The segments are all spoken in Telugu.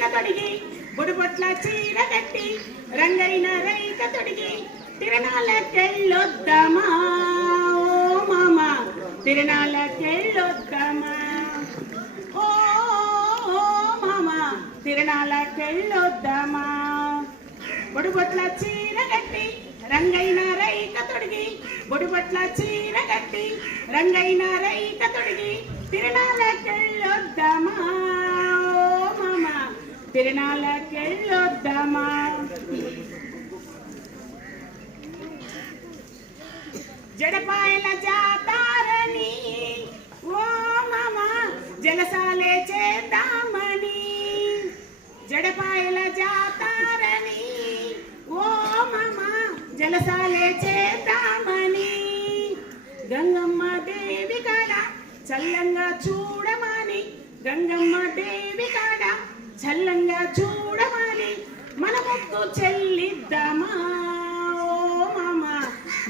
రైక తొడిగి బుడుబొట్ల చీర కట్టి రంగైన రైక తొడిగి తిరణాలకెళ్ళొద్దామా ఓ మామ తిరణాలకెళ్ళొద్దామా ఓ మామ తిరణాలకెళ్ళొద్దామా బుడుబొట్ల చీర కట్టి రంగైన రైక తొడిగి బుడుబొట్ల చీర కట్టి రంగైన రైక తొడిగి తిరణాలకెళ్ళొద్దామా ఓ మామ తిరణాలకెళ్ళొద్దామా జడపాయల జాతారని ఓ మామ జలసాలే చేద్దామని జడపాయల జాతారని ఓ మామ జలసాలే చేద్దామని గంగమ్మ దేవి కాడ చల్లంగా చూడమని గంగమ్మ దేవి కాడ చల్లంగా చూడమని మన ముక్కు చెల్లిద్దామా ఓ మామ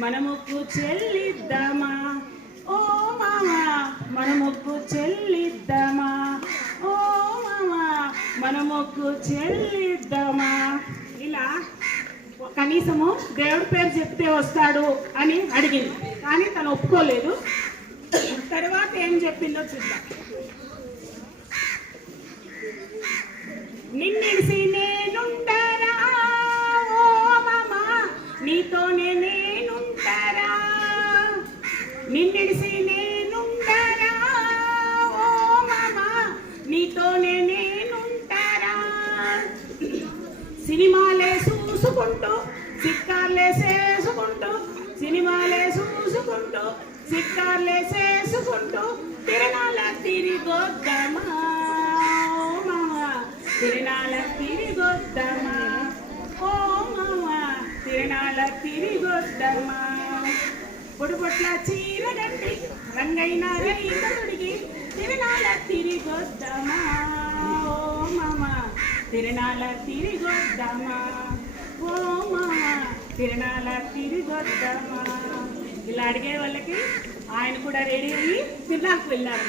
మన ముక్కు చెల్లిద్దామా ఓ మామ మన ముక్కు చెల్లిద్దామా ఓ మామ మన ముక్కు చెల్లిద్దామా. ఇలా కనీసము దేవుడి పేరు చెప్తే వస్తాడు అని అడిగింది, కానీ తను ఒప్పుకోలేదు. తర్వాత ఏం చెప్పిందో చూద్దాం. నిన్నిడిసి నేనుంటారా ఓ మామ నీతోనే నేనుంటారా నిన్నిడిసి నేనుంటారా ఓ మామ నీతోనే నేనుంటారా సినిమాలే చూసుకుంటూ సిక్కార్లే చేసుకుంటూ సినిమాలే చూసుకుంటూ సిక్కార్లే చేసుకుంటూ తిరణాల తిరిగొద్దామా ఓ మామ తిరణాల తిరిగొద్దామా ఓ మామ తిరణాల తిరిగొద్దామా బుడుబొట్ల చీర కట్టి రంగైన రైక తొడిగి తిరణాల తిరిగొద్దామా ఓ మామ తిరణాల తిరిగొద్దామా ఓ మామ తిరణాల తిరిగొద్దామా. ఇలా అడిగే వాళ్ళకి ఆయన కూడా రెడీ అయ్యి తిరణాలకు వెళ్ళారు.